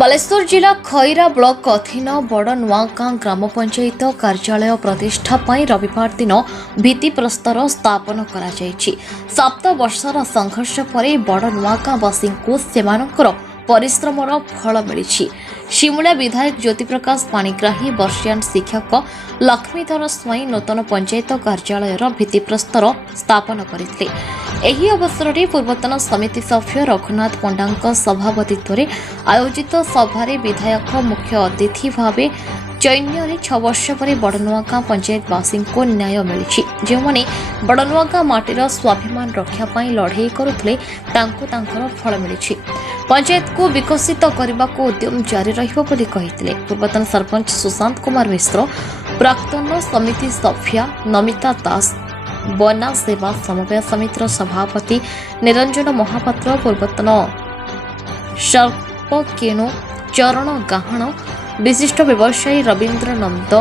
बालेश्वर जिला खैरा ब्लॉक अधीन बड़ नुआगां ग्राम पंचायत कार्यालय प्रतिष्ठा पर रविवार दिन भित्तिप्रस्तर स्थापन करा जायछि। 7 वर्षर संघर्ष पर बड़ नुआगांवासी को सेमानकर परिश्रमर फल मिली। शिमुला विधायक ज्योतिप्रकाश पाणिग्राही वर्षियान शिक्षक लक्ष्मीधर स्वाई नूतन पंचायत कार्यालय भित्तिप्रस्तर स्थापन करते। एही अवसर में पूर्वतन समिति सभ्य रघुनाथ पंडा सभापतित्व में आयोजित सभारे विधायक मुख्य अतिथि भाव चैन्य 6 वर्ष पर बड़नुआगां पंचायतवासी को न्याय मिली। जो मैंने बड़नुआगां माटीर स्वाभिमान रक्षा लड़े करुले फल मिली। पंचायत को विकसित करने को उद्यम जारी रही पूर्वतन सरपंच सुशांत कुमार मिश्र, प्राक्तन समिति सभ्या नमिता दास, बना सेवा समन्वय समितिर सभापति निरंजन महापात्र, पूर्वतन सर्पकेणु चरण गाहण, विशिष्ट व्यवसायी रवीन्द्र नंद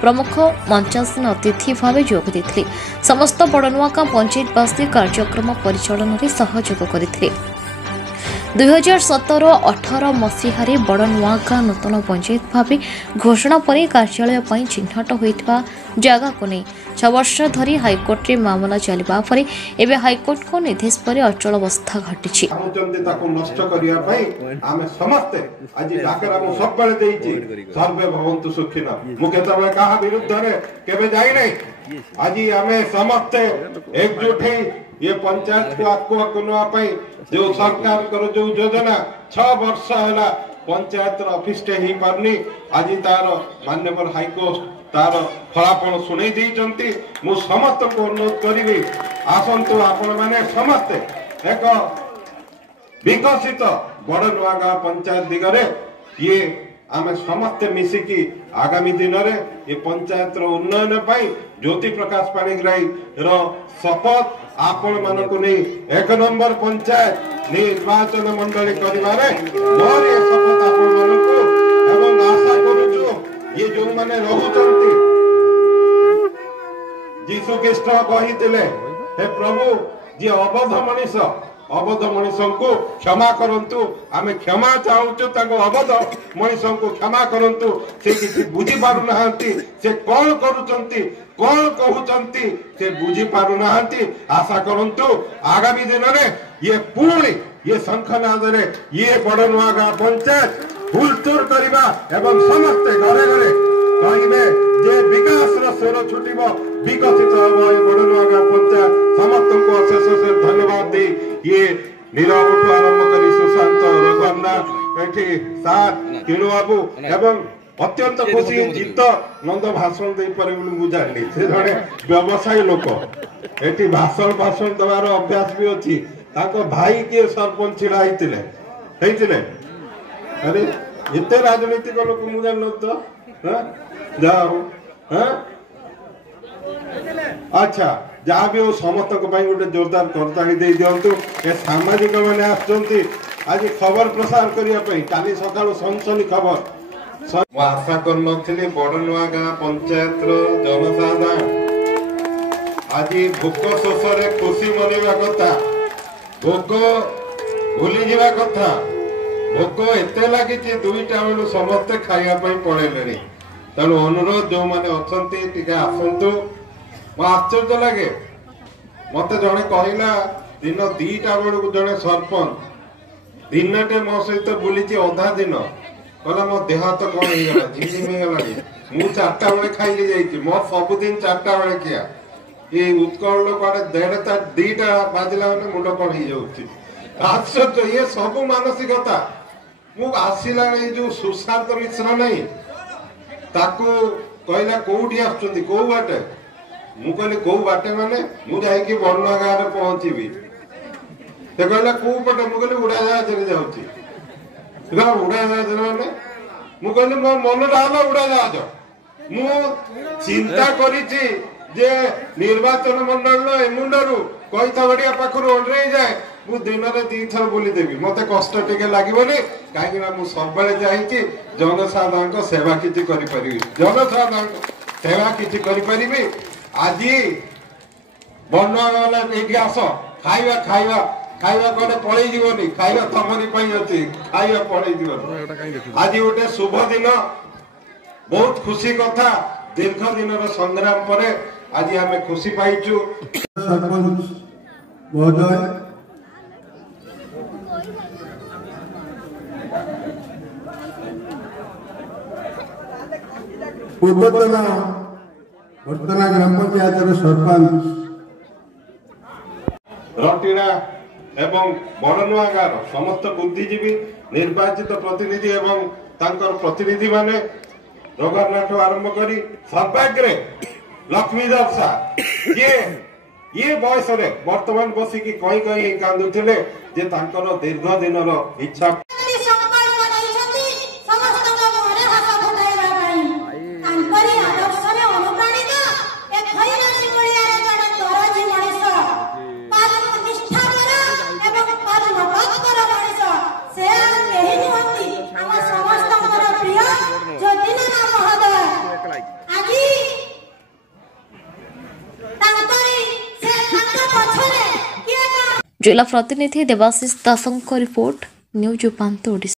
प्रमुख मंचासीन अतिथि भाव जोग देते। समस्त बड़नुआगां पंचायतवासी कार्यक्रम परिचालन में सहयोग करते। 2017-18 मसीह बड़नुआगां नूतन पंचायत भाव घोषणा पर कार्यालय पर चिन्हट होता जगह को नहीं 6 वर्ष धरी हाइकोर्ट रे मामला चलवा पर एबे हाइकोर्ट को निर्देश पर अचल अवस्था घटी। नष्ट करिया पई आमे समस्ते आज डाकरा मु सब बेले देइछि सर्वे भवन्तु सुखिन। मु केतबे काहा विरुद्ध रे केबे जाई नै। आज आमे समस्ते एकजुट हे ये पंचायत को आको करवा पई जो सरकार करो जो योजना 6 वर्ष होला पंचायत ऑफिस टे ही परनी। आज तार माननीय हाईकोर्ट तार फलाफल शुणई देइचंती। मु समस्त को अनुरोध करिवे आसंतु आपण माने समस्त एक विकसित बड़नुआगां पंचायत दिगरे ये आमे समस्त मिसिकी आगामी दिन रे ये पंचायत रो उन्नयन पई ज्योति प्रकाश पाणिग्राही रो शपथ आपण मानको नै 1 नंबर पंचायत निर्वाचन मंडली करिवारे मोर ये शपथ आपण मानको एवं आशा करूछु ये जो माने रहुचंती जीसु कृष्ण कहितिले हे प्रभु जे अबध मनीष को क्षमा करंतु। आमे क्षमा चाहूचु ताको अबध मनीष को क्षमा करंतु। से किसी बुझी पारु नाहंती से कौन करूचंती कौन कहूचंती से बुझी पारु नाहंती। आशा करंतु आगामी दिन रे ये पुणी ये शंखनाद रे ये बड़नुआगां पंचायत हुलतुर करिबा एवं समस्त घरे घरे कहिबे जे विकास रो स्वर छुटिबो विकसित होबो ये बड़नुआगां पंचायत। समस्त को अशेष धन्यवाद दे ये नीरव आरंभ करी सुशांत रघुन्ना एठी साथ किणु बाबू एवं अत्यंत खुशी जीत नंद भाषण दे पारे बोली जानी से जड़े व्यवसायी लोक एठी भाषण दबार अभ्यास भी अच्छी। ताको भाई के सरपंच छिड़ा हेतिले अरे एते राजनीतिक लोक मु जान तो जाओ अच्छा जहाँ भी हो समस्त गोटे जोरदार करताली दे दिंतु। ए सामाजिक मैंने आसुँच आज खबर प्रसार करने काली सकाळु सनसनी खबर आशा कर बड़नुआगां पंचायत जनसाधारण आज भोक शोष खुशी मनवा कथा भोक भूली जावा कथा भोक एत लगी 2टा बेलू समस्ते खाइबा पड़े। तेणु अनुरोध जो मैंने अच्छा आसतु आश्चर्य लगे मत जड़े कहला दिन 2टा बेलू जड़े सरपंच दिनटे मो सहित बुली अधा दिन कहला मो देह हाथ कौन होगा झिझिमीगला मु 4टा बेले खाई जाइए मो सबुदिन 4टा बेले किया ये उत्कल कड़े 2टा बाजिला मुंड कौन हो आश्चर्य ये सब मानसिकता मु आसला जो सुशांत मिश्र नहीं ताकू कहला कौटी आसुँच कौ बाटे मु कहली कौ बाटे माने मु जाइए बड़नुआगां रे पहुंचीबी से कहला कौ पटे मु कहली उड़ाजाहाज रे जाउची उड़ाजाहाज माने मु कहली मो मनटा हला उड़ाजाहाज मु चिंता करिछि जे निर्वाचन मंडल एमुंडरू कईथबड़िया पाखरु ओंडरे जाए मु दिन रे 2 थर बोली देबी मते कष्ट टिके लागिबोनी काहे ना मु सबले जाइछि जनसाधारण को सेवा किछि करि परिबी जनसाधारण सेवा किछि करि परिबी। आज बड़नुआगां एठी आस खाइबा खाइबा कोडे पळेई जीवनी खाइबा तमरी पई अछि खाइबा पळेई जीवन आज गोटे शुभ दिन बहुत खुशी कथा दीर्घ दिन संग्राम परे आज हमें खुशी पाइचु सरपंच महोदय पूर्वतन वर्तमान ग्राम पंचायत सरपंच रटीड़ा एवं बड़नुआ गाँव समस्त बुद्धिजीवी निर्वाचित प्रतिनिधि एवं तांकर प्रतिनिधि माने रघुनाथ आरंभ करी सर्वाग्रे लक्ष्मीधर सा ये बयस रे वर्तमान बसिकी कहीं कहीं कांदुथिले जे तांकर दीर्घ दिनर इच्छा जिला प्रतिनिधि देवाशीष दासों रिपोर्ट न्यूज उपांत ओडिशा।